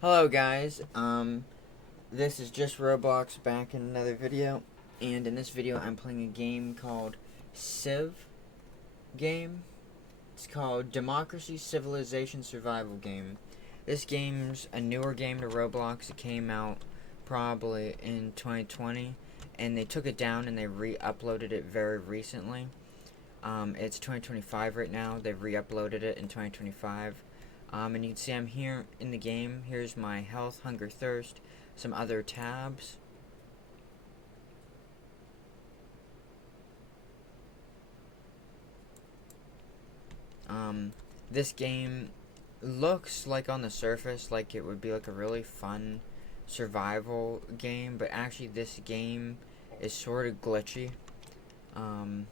Hello guys, this is just Roblox back in another video, and in this video I'm playing a game called Civ game. It's called Democracy Civilization Survival Game. This game's a newer game to Roblox. It came out probably in 2020, and they took it down and they re-uploaded it very recently. It's 2025 right now. They've re-uploaded it in 2025. And you can see I'm here in the game. Here's my health, hunger, thirst, some other tabs. This game looks like on the surface like it would be like a really fun survival game, but actually this game is sort of glitchy. And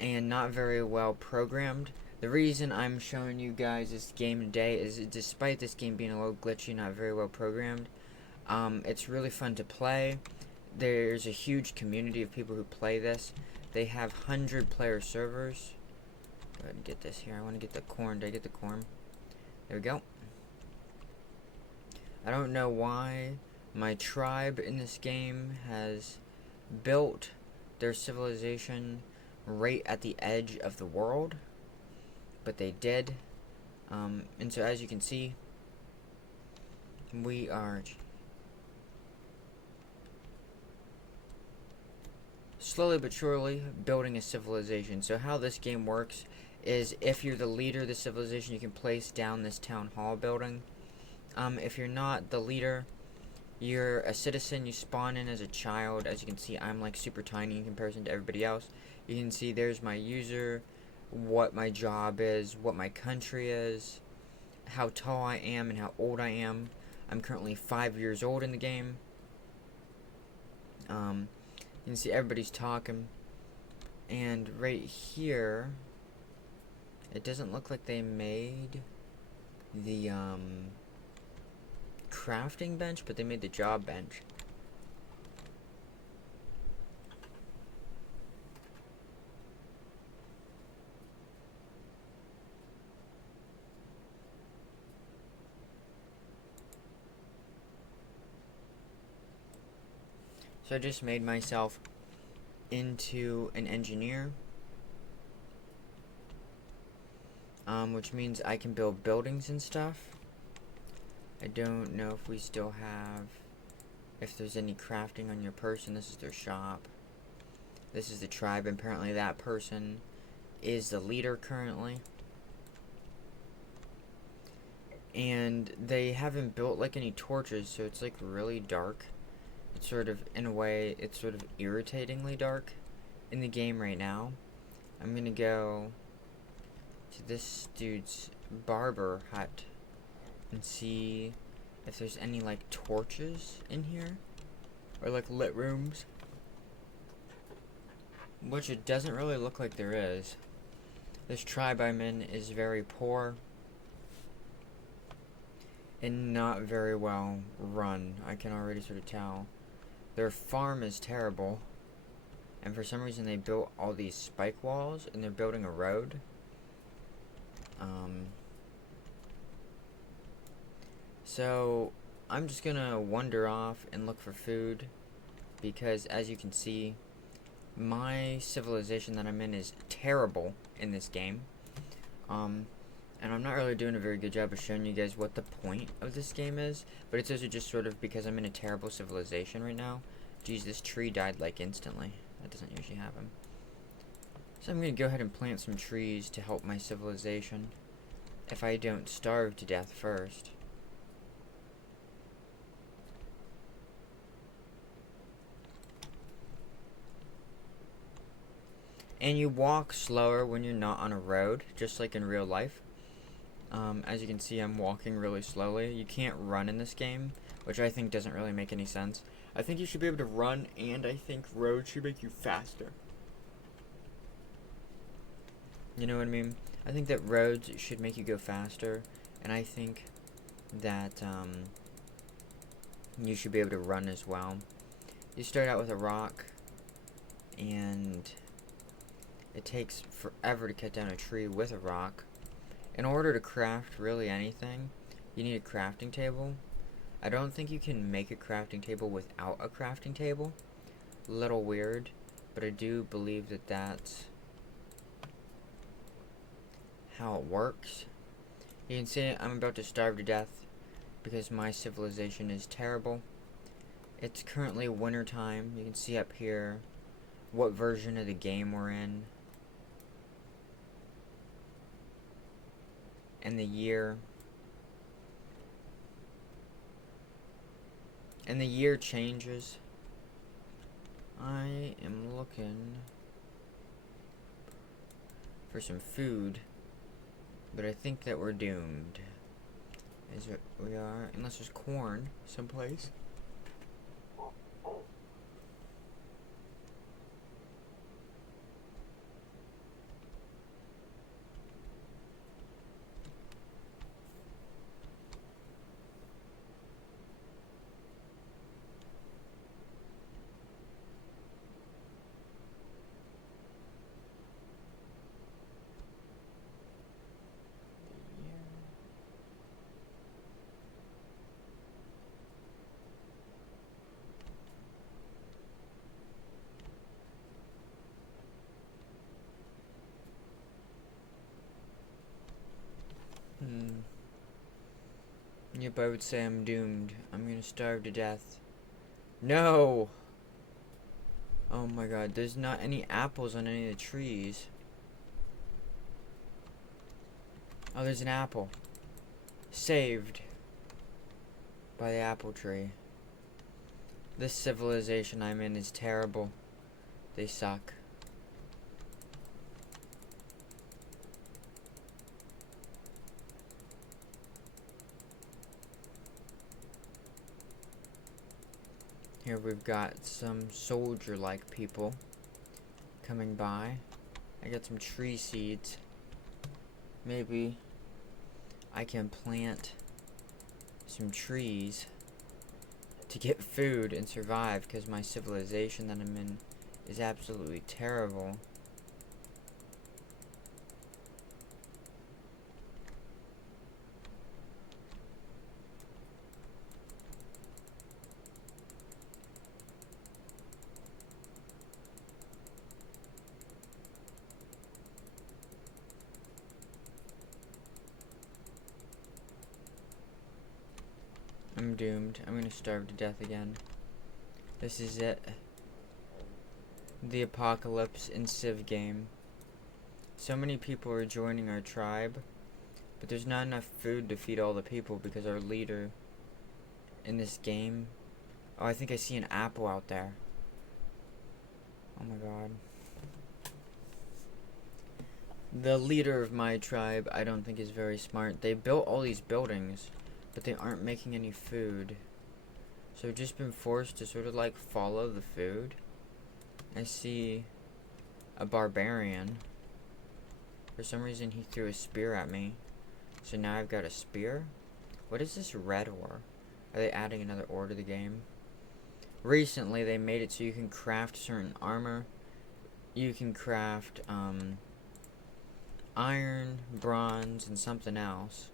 not very well programmed. The reason I'm showing you guys this game today is despite this game being a little glitchy, not very well programmed, it's really fun to play. There's a huge community of people who play this. They have 100-player servers. Go ahead and get this here. I want to get the corn. Did I get the corn? There we go. I don't know why my tribe in this game has built their civilization right at the edge of the world, but they did. And so as you can see, we are slowly but surely building a civilization. So how this game works is if you're the leader of the civilization, you can place down this town hall building. If you're not the leader, you're a citizen. You spawn in as a child. As you can see, I'm like super tiny in comparison to everybody else. You can see there's my user, what my job is, what my country is, how tall I am, and how old I am. I'm currently 5 years old in the game. You can see everybody's talking. And right here, it doesn't look like they made the crafting bench, but they made the job bench. So I just made myself into an engineer, which means I can build buildings and stuff. I don't know if we still have, if there's any crafting on your person. This is their shop. This is the tribe. Apparently that person is the leader currently. And they haven't built like any torches, so it's like really dark. It's sort of, in a way, it's sort of irritatingly dark in the game right now. I'm gonna go to this dude's barber hut and see if there's any like torches in here or like lit rooms, which it doesn't really look like there is. This tribe I'm in is very poor and not very well run. I can already sort of tell. Their farm is terrible, and for some reason they built all these spike walls and they're building a road. So I'm just gonna wander off and look for food, because as you can see, my civilization that I'm in is terrible in this game. And I'm not really doing a very good job of showing you guys what the point of this game is, but it's also just sort of because I'm in a terrible civilization right now. Geez, this tree died like instantly. That doesn't usually happen. So I'm gonna go ahead and plant some trees to help my civilization, if I don't starve to death first. And you walk slower when you're not on a road, just like in real life. As you can see, I'm walking really slowly. You can't run in this game, which I think doesn't really make any sense. I think you should be able to run, and I think roads should make you faster. You know what I mean? I think that roads should make you go faster, and I think that you should be able to run as well. You start out with a rock, and it takes forever to cut down a tree with a rock. In order to craft really anything, you need a crafting table. I don't think you can make a crafting table without a crafting table. A little weird, but I do believe that that's how it works. You can see I'm about to starve to death because my civilization is terrible. It's currently winter time. You can see up here what version of the game we're in and the year. And the year changes. I am looking for some food, but I think that we're doomed. Is it we are, unless there's corn someplace. Yep, I would say I'm doomed. I'm gonna starve to death. No! Oh my god, there's not any apples on any of the trees. Oh, there's an apple. Saved by the apple tree. This civilization I'm in is terrible. They suck. Here we've got some soldier-like people coming by. I got some tree seeds. Maybe I can plant some trees to get food and survive, because my civilization that I'm in is absolutely terrible. I'm doomed. I'm gonna starve to death again. This is it. The apocalypse in Civ game. So many people are joining our tribe, but there's not enough food to feed all the people because our leader in this game... Oh, I think I see an apple out there. Oh my god. The leader of my tribe, I don't think is very smart. They built all these buildings, but they aren't making any food. So I've just been forced to sort of like follow the food. I see a barbarian. For some reason he threw a spear at me. So now I've got a spear. What is this red ore? Are they adding another ore to the game? Recently they made it so you can craft certain armor. You can craft iron, bronze, and something else.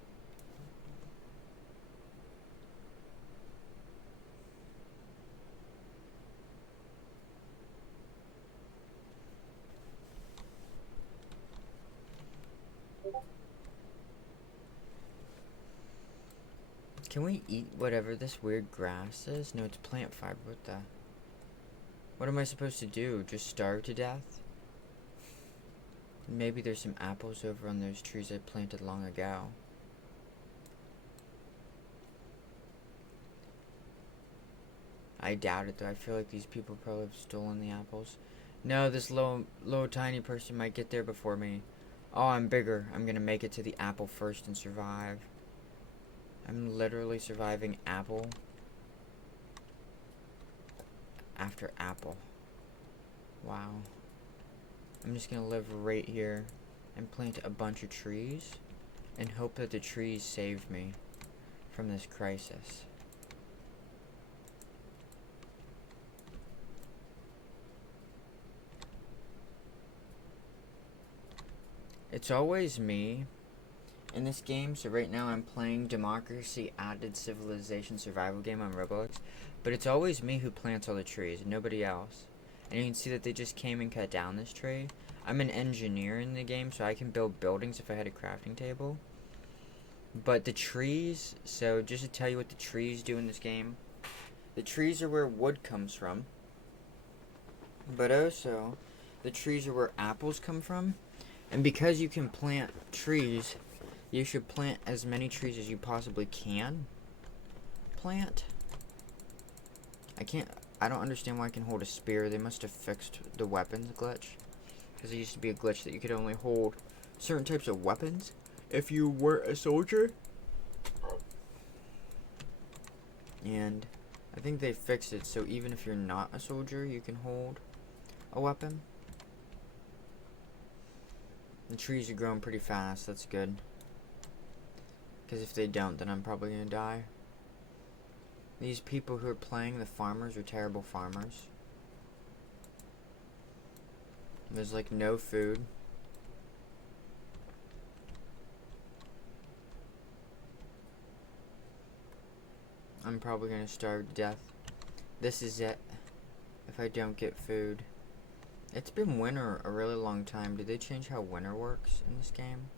Can we eat whatever this weird grass is? No, it's plant fiber. What the? What am I supposed to do? Just starve to death? Maybe there's some apples over on those trees I planted long ago. I doubt it though. I feel like these people probably have stolen the apples. No, this little tiny person might get there before me. Oh, I'm bigger. I'm gonna make it to the apple first and survive. I'm literally surviving apple after apple. Wow. I'm just gonna live right here and plant a bunch of trees and hope that the trees save me from this crisis. It's always me in this game. So right now I'm playing Democracy Added Civilization Survival game on Roblox. But it's always me who plants all the trees, nobody else. And you can see that they just came and cut down this tree. I'm an engineer in the game, so I can build buildings if I had a crafting table. But the trees, so just to tell you what the trees do in this game. The trees are where wood comes from. But also, the trees are where apples come from. And because you can plant trees, you should plant as many trees as you possibly can plant. I don't understand why I can hold a spear. They must have fixed the weapons glitch. Because there used to be a glitch that you could only hold certain types of weapons if you were a soldier. And I think they fixed it, so even if you're not a soldier, you can hold a weapon. The trees are growing pretty fast, that's good. Because if they don't, then I'm probably going to die. These people who are playing the farmers are terrible farmers. There's like no food. I'm probably going to starve to death. This is it. If I don't get food. It's been winter a really long time. Did they change how winter works in this game?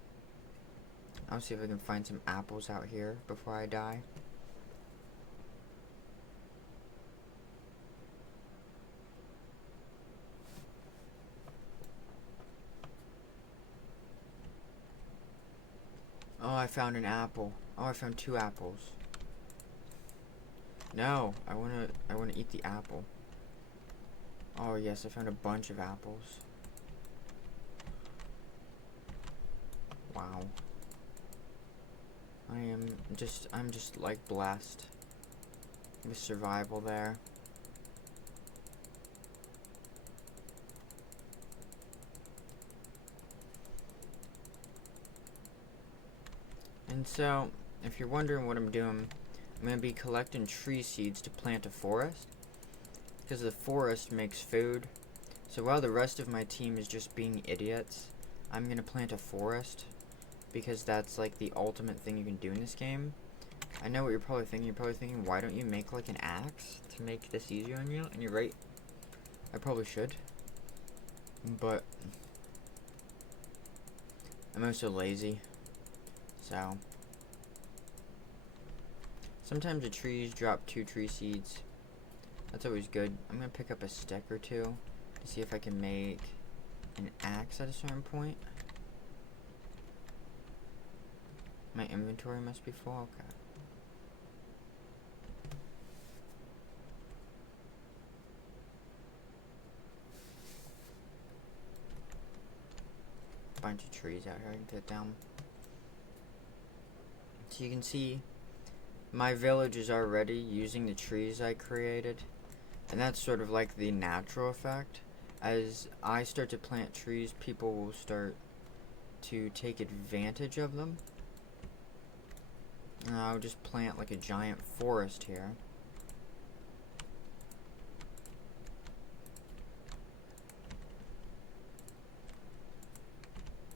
I'll see if I can find some apples out here before I die. Oh, I found an apple. Oh, I found 2 apples. No, I wanna eat the apple. Oh yes, I found a bunch of apples. Wow. I'm just like blessed with survival there. And so, if you're wondering what I'm doing, I'm going to be collecting tree seeds to plant a forest. Because the forest makes food. So while the rest of my team is just being idiots, I'm going to plant a forest. Because that's like the ultimate thing you can do in this game. I know what you're probably thinking. You're probably thinking, why don't you make like an axe to make this easier on you? And you're right. I probably should. But I'm also lazy. So sometimes the trees drop 2 tree seeds. That's always good. I'm gonna pick up a stick or 2 to see if I can make an axe at a certain point. My inventory must be full. Okay. Bunch of trees out here I can cut down. So you can see my village is already using the trees I created, and that's sort of like the natural effect. As I start to plant trees, people will start to take advantage of them. And I'll just plant like a giant forest here.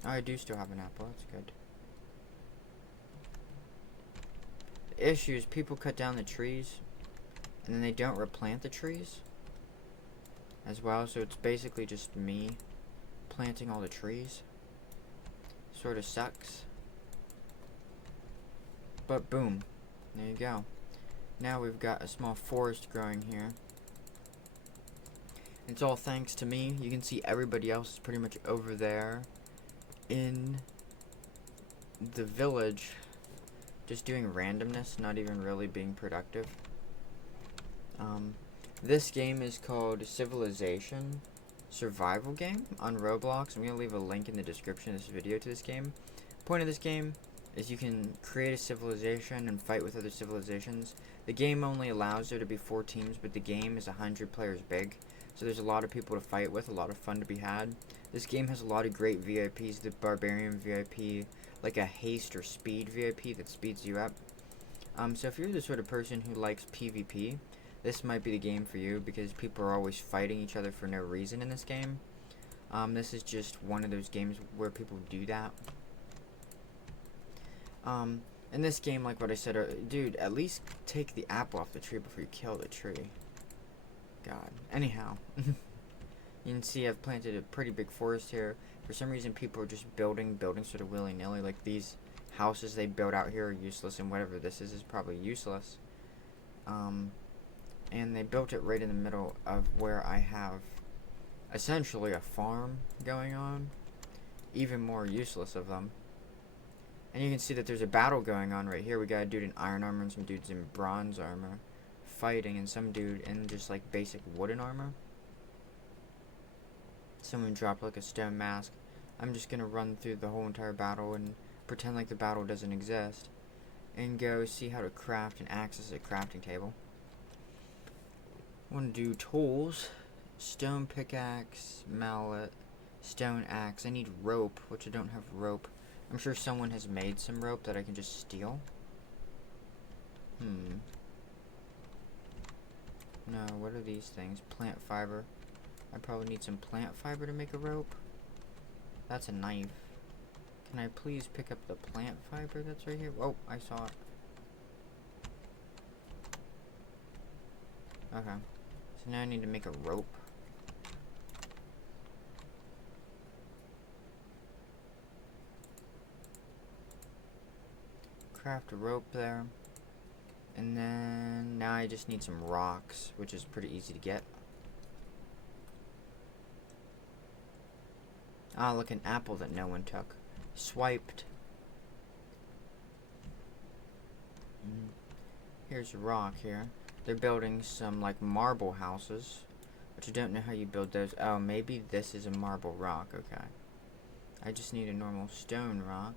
Oh, I do still have an apple, that's good. The issue is people cut down the trees and then they don't replant the trees as well, so it's basically just me planting all the trees. Sort of sucks. But boom, there you go. Now we've got a small forest growing here. It's all thanks to me. You can see everybody else is pretty much over there in the village, just doing randomness, not even really being productive. This game is called Civilization Survival Game on Roblox. I'm going to leave a link in the description of this video to this game. Point of this game is you can create a civilization and fight with other civilizations. The game only allows there to be 4 teams, but the game is 100 players big. So there's a lot of people to fight with, a lot of fun to be had. This game has a lot of great VIPs, the Barbarian VIP, like a haste or speed VIP that speeds you up. So if you're the sort of person who likes PvP, this might be the game for you, because people are always fighting each other for no reason in this game. This is just one of those games where people do that. In this game, like what I said, dude, at least take the apple off the tree before you kill the tree. God. Anyhow, you can see I've planted a pretty big forest here. For some reason, people are just building buildings sort of willy-nilly. Like, these houses they build out here are useless, and whatever this is probably useless. And they built it right in the middle of where I have essentially a farm going on. Even more useless of them. And you can see that there's a battle going on right here. We got a dude in iron armor and some dudes in bronze armor fighting, and some dude in just like basic wooden armor. Someone dropped like a stone mask. I'm just gonna run through the whole entire battle and pretend like the battle doesn't exist and go see how to craft and access a crafting table. I want to do tools. Stone pickaxe, mallet, stone axe. I need rope, which I don't have rope. I'm sure someone has made some rope that I can just steal. No, what are these things? Plant fiber. I probably need some plant fiber to make a rope. That's a knife. Can I please pick up the plant fiber that's right here? Oh, I saw it. Okay. So now I need to make a rope. Craft a rope there. And then now I just need some rocks, which is pretty easy to get. Ah, look, an apple that no one took. Swiped. Here's a rock here. They're building some like marble houses, which I don't know how you build those. Oh, maybe this is a marble rock. Okay. I just need a normal stone rock.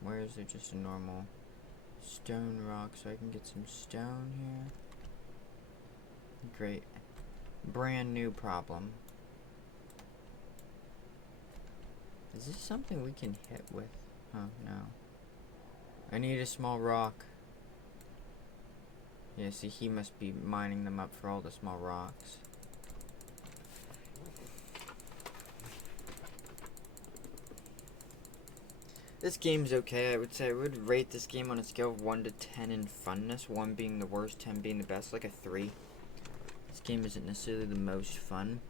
Where is there just a normal stone rock so I can get some stone here? Great. Brand new problem. Is this something we can hit with? Huh, no. I need a small rock. Yeah, see, he must be mining them up for all the small rocks. This game's okay, I would say. I would rate this game on a scale of 1 to 10 in funness. 1 being the worst, 10 being the best, like a 3. This game isn't necessarily the most fun.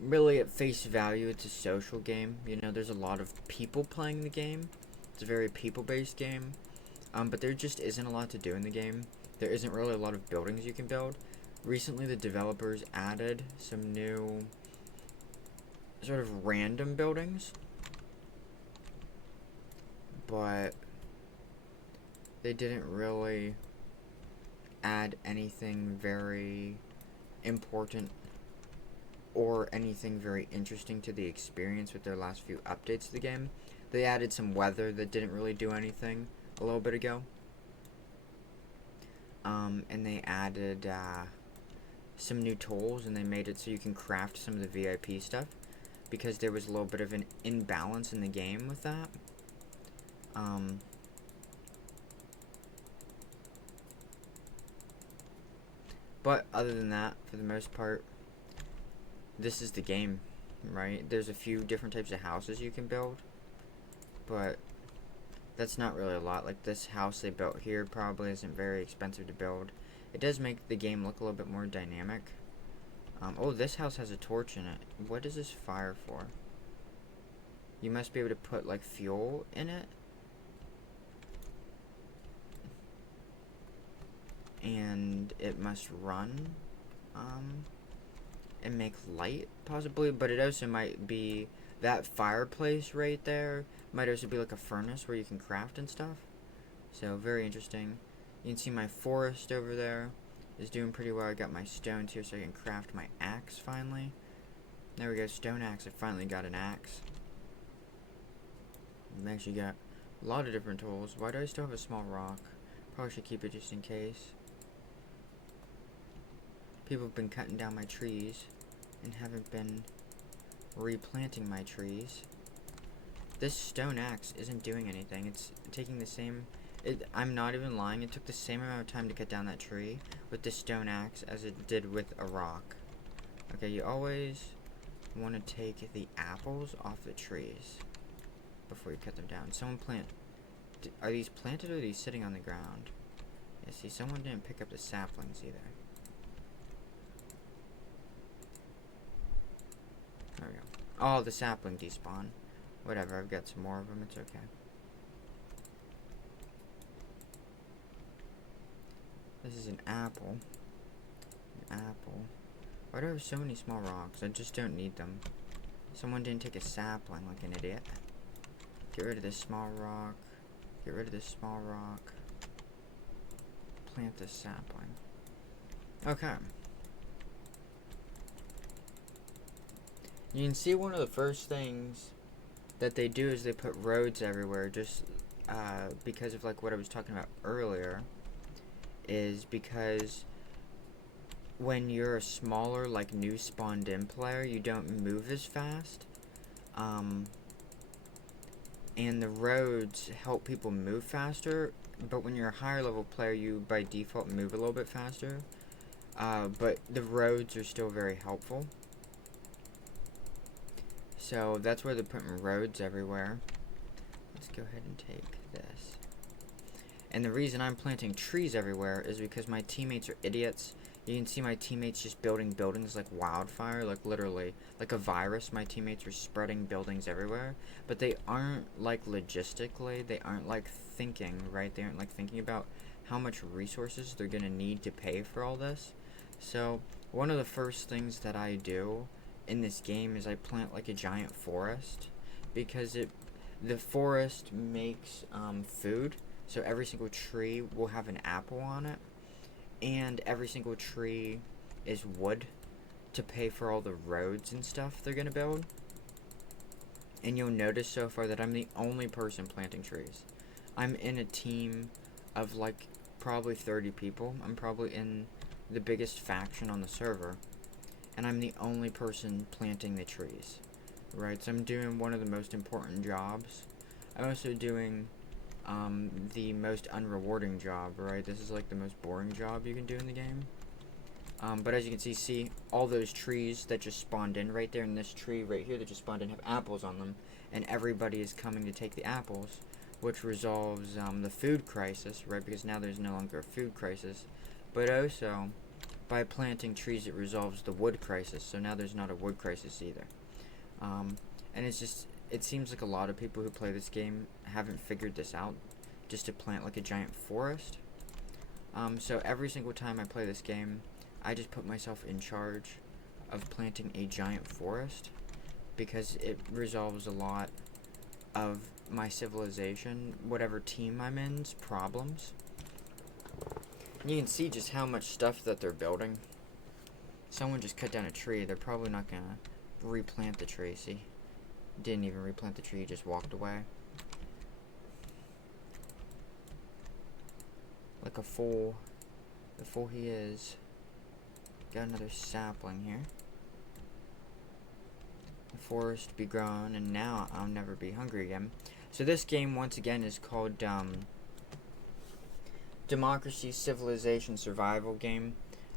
Really, at face value, it's a social game. You know, there's a lot of people playing the game. It's a very people-based game. But there just isn't a lot to do in the game. There isn't really a lot of buildings you can build. Recently, the developers added some new sort of random buildings. But they didn't really add anything very important or anything very interesting to the experience with their last few updates to the game. They added some weather that didn't really do anything a little bit ago. And they added some new tools, and they made it so you can craft some of the VIP stuff, because there was a little bit of an imbalance in the game with that. But other than that, for the most part, this is the game, right? There's a few different types of houses you can build, but that's not really a lot. Like, this house they built here probably isn't very expensive to build. It does make the game look a little bit more dynamic. Oh, this house has a torch in it. What is this fire for? You must be able to put, like, fuel in it. And it must run, and make light, possibly, but it also might be, that fireplace right there might also be like a furnace where you can craft and stuff. So, very interesting. You can see my forest over there is doing pretty well. I got my stones here so I can craft my axe finally. There we go, stone axe. I finally got an axe. I've actually got a lot of different tools. Why do I still have a small rock? Probably should keep it just in case. People have been cutting down my trees and haven't been replanting my trees. This stone axe isn't doing anything. It's taking the same... I'm not even lying. It took the same amount of time to cut down that tree with the stone axe as it did with a rock. Okay, you always want to take the apples off the trees. before you cut them down. Someone plant. Are these planted or are these sitting on the ground? Yeah, see, someone didn't pick up the saplings either. There we go. Oh, the sapling despawned. Whatever, I've got some more of them, it's okay. This is an apple. An apple. Why do I have so many small rocks? I just don't need them. Someone didn't take a sapling like an idiot. Get rid of this small rock. Get rid of this small rock. Plant this sapling. Okay. You can see one of the first things that they do is they put roads everywhere, just because of like what I was talking about earlier, is because when you're a smaller, like new spawned in player, you don't move as fast, and the roads help people move faster, but when you're a higher level player, you by default move a little bit faster, but the roads are still very helpful. So that's where they're putting roads everywhere. Let's go ahead and take this. And the reason I'm planting trees everywhere is because my teammates are idiots. You can see my teammates just building buildings like wildfire, like literally, like a virus. My teammates are spreading buildings everywhere. But they aren't like logistically, they aren't like thinking, right? They aren't like thinking about how much resources they're gonna need to pay for all this. So one of the first things that I do in this game is I plant like a giant forest, because the forest makes food, so every single tree will have an apple on it, and every single tree is wood to pay for all the roads and stuff they're gonna build. And you'll notice so far that I'm the only person planting trees. I'm in a team of like probably 30 people. I'm probably in the biggest faction on the server, and I'm the only person planting the trees, right? So I'm doing one of the most important jobs. I'm also doing the most unrewarding job, right? This is like the most boring job you can do in the game. But as you can see all those trees that just spawned in right there, and this tree right here that just spawned in have apples on them, and everybody is coming to take the apples, which resolves the food crisis, right? Because now there's no longer a food crisis, but also by planting trees, it resolves the wood crisis, so now there's not a wood crisis either. And it's just, it seems like a lot of people who play this game haven't figured this out, just to plant like a giant forest. So every single time I play this game, I just put myself in charge of planting a giant forest, because it resolves a lot of my civilization, whatever team I'm in's problems. You can see just how much stuff that they're building. Someone just cut down a tree. They're probably not gonna replant the tree. See? Didn't even replant the tree, just walked away. Like a fool. The fool he is. Got another sapling here. The forest be grown, and now I'll never be hungry again. So this game, once again, is called Democracy, Civilization, Survival game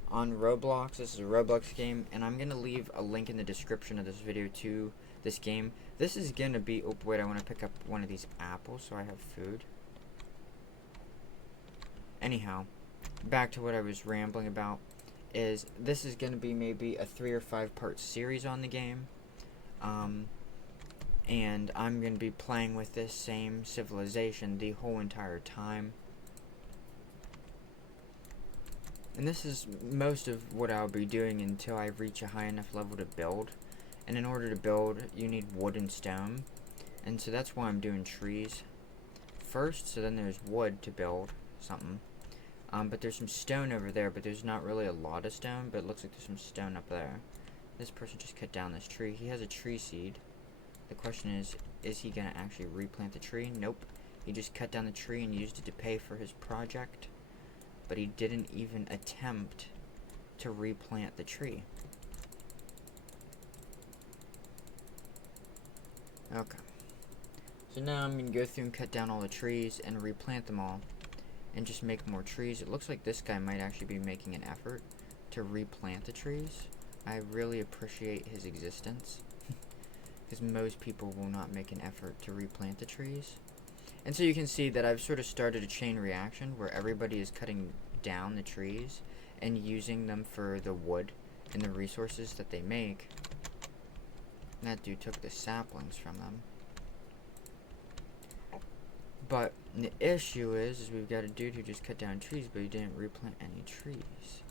on Roblox. This is a Roblox game, and I'm gonna leave a link in the description of this video to this game. This is gonna be, oh wait, I want to pick up one of these apples so I have food. Anyhow, back to what I was rambling about, is this is gonna be maybe a 3 or 5 part series on the game, and I'm gonna be playing with this same civilization the whole entire time. And this is most of what I'll be doing until I reach a high enough level to build. And in order to build, you need wood and stone. And so that's why I'm doing trees first, so then there's wood to build something. But there's some stone over there, but there's not really a lot of stone, but it looks like there's some stone up there. This person just cut down this tree. He has a tree seed. The question is he gonna actually replant the tree? Nope. He just cut down the tree and used it to pay for his project. But he didn't even attempt to replant the tree. Okay. So now I'm going to go through and cut down all the trees and replant them all. And just make more trees. It looks like this guy might actually be making an effort to replant the trees. I really appreciate his existence. because most people will not make an effort to replant the trees. And so you can see that I've sort of started a chain reaction where everybody is cutting down the trees and using them for the wood and the resources that they make. And that dude took the saplings from them. But the issue is we've got a dude who just cut down trees, but he didn't replant any trees.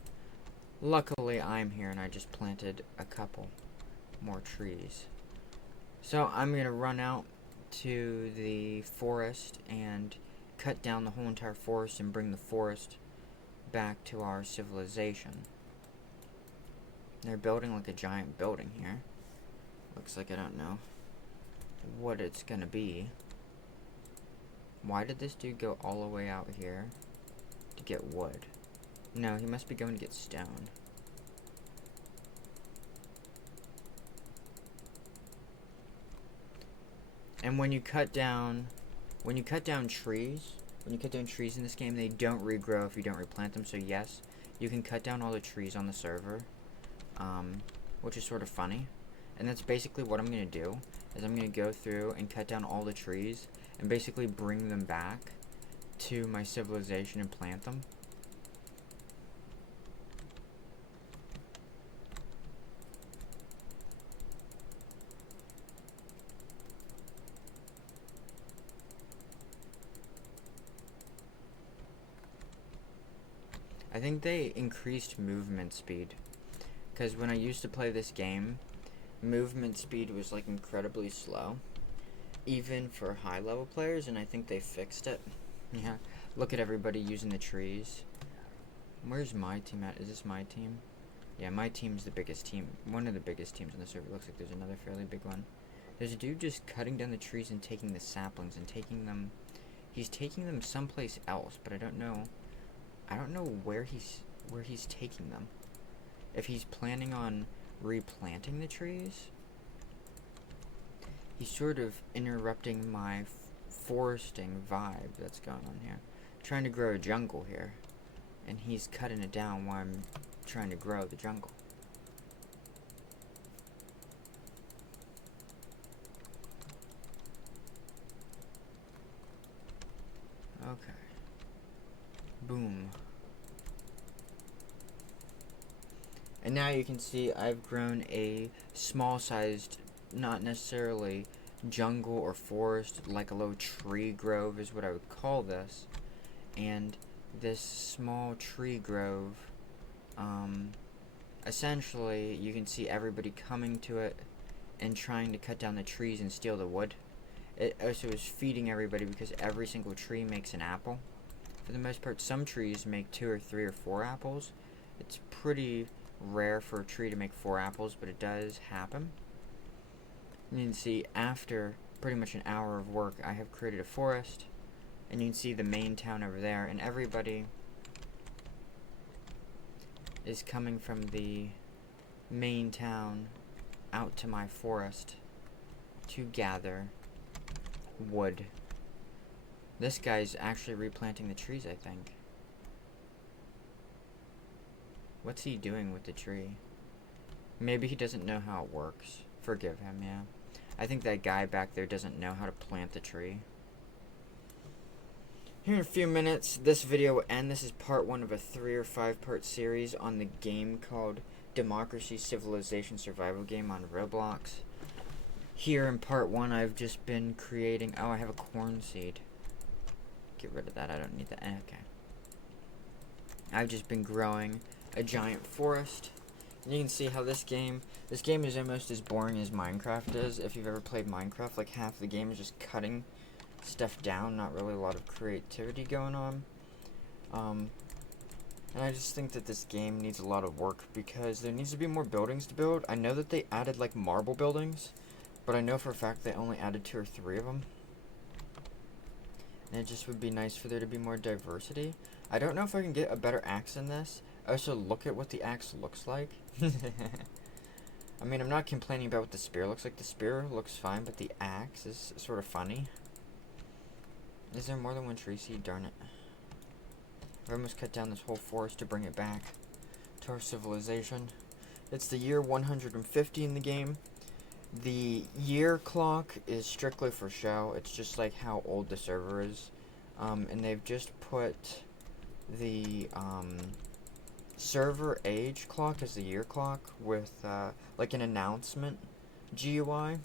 Luckily, I'm here and I just planted a couple more trees. So I'm gonna run out to the forest and cut down the whole entire forest and bring the forest back to our civilization. They're building like a giant building here. Looks like I don't know what it's gonna be. Why did this dude go all the way out here to get wood? No, he must be going to get stone. And when you cut down trees in this game, they don't regrow if you don't replant them. So yes, you can cut down all the trees on the server, which is sort of funny. And that's basically what I'm gonna do. Is I'm gonna go through and cut down all the trees and basically bring them back to my civilization and plant them. I think they increased movement speed, because when I used to play this game, movement speed was like incredibly slow, even for high level players, and I think they fixed it. Yeah, look at everybody using the trees. Where's my team at? Is this my team? Yeah, my team's the biggest team, one of the biggest teams on the server. Looks like there's another fairly big one. There's a dude just cutting down the trees and taking the saplings and taking them, he's taking them someplace else, but I don't know where he's taking them. If he's planning on replanting the trees, he's sort of interrupting my foresting vibe that's going on here. I'm trying to grow a jungle here, and he's cutting it down while I'm trying to grow the jungle. Okay. Boom. And now you can see I've grown a small-sized, not necessarily jungle or forest, like a little tree grove is what I would call this. And this small tree grove, essentially you can see everybody coming to it and trying to cut down the trees and steal the wood. It also is feeding everybody because every single tree makes an apple. For the most part, some trees make 2 or 3 or 4 apples. It's pretty rare for a tree to make 4 apples, but it does happen. And you can see after pretty much an hour of work, I have created a forest. And you can see the main town over there, and everybody is coming from the main town out to my forest to gather wood. This guy's actually replanting the trees, I think. What's he doing with the tree? Maybe he doesn't know how it works. Forgive him, yeah. I think that guy back there doesn't know how to plant the tree. Here in a few minutes, this video will end. This is part 1 of a 3 or 5 part series on the game called Democracy Civilization Survival Game on Roblox. Here in part 1, I've just been creating... Oh, I have a corn seed. Get rid of that. I don't need that. Okay. I've just been growing a giant forest. And you can see how this game is almost as boring as Minecraft is. If you've ever played Minecraft, like half the game is just cutting stuff down, not really a lot of creativity going on. And I just think that this game needs a lot of work because there needs to be more buildings to build. I know that they added like marble buildings, but I know for a fact they only added 2 or 3 of them. And it just would be nice for there to be more diversity. I don't know if I can get a better axe than this. Also, look at what the axe looks like. I mean, I'm not complaining about what the spear looks like. The spear looks fine, but the axe is sort of funny. Is there more than one tree seed? Darn it. I've almost cut down this whole forest to bring it back to our civilization. It's the year 150 in the game. The year clock is strictly for show. It's just like how old the server is. And they've just put the server age clock as the year clock with like an announcement GUI.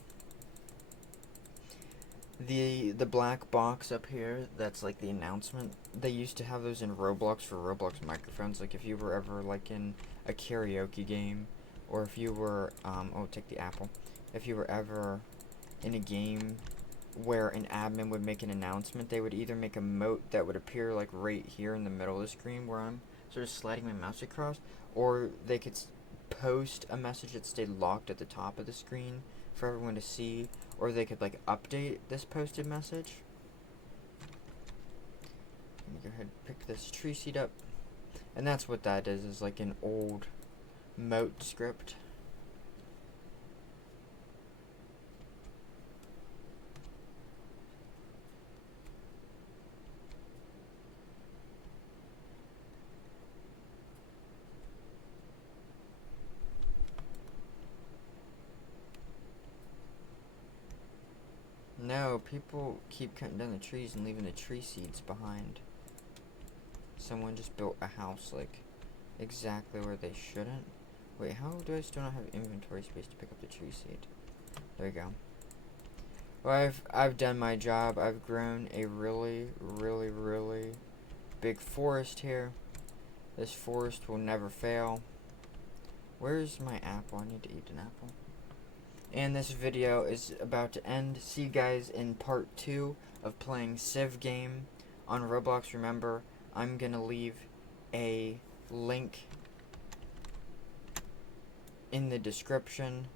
The black box up here, that's like the announcement. They used to have those in Roblox for Roblox microphones. Like if you were ever like in a karaoke game, or if you were oh, take the apple. If you were ever in a game where an admin would make an announcement, they would either make a mote that would appear like right here in the middle of the screen where I'm sort of sliding my mouse across, or they could post a message that stayed locked at the top of the screen for everyone to see, or they could like update this posted message. Let me go ahead and pick this tree seed up, and that's what that is like an old mote script. No, people keep cutting down the trees and leaving the tree seeds behind. Someone just built a house like exactly where they shouldn't. Wait, how do I still not have inventory space to pick up the tree seed? There we go. Well, I've done my job. I've grown a really big forest here. This forest will never fail. Where's my apple? I need to eat an apple. And this video is about to end. See you guys in part 2 of playing Civ game on Roblox. Remember, I'm gonna leave a link in the description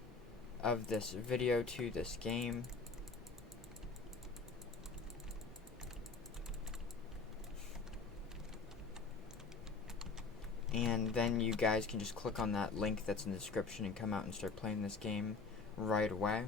of this video to this game. And then you guys can just click on that link that's in the description and come out and start playing this game right away.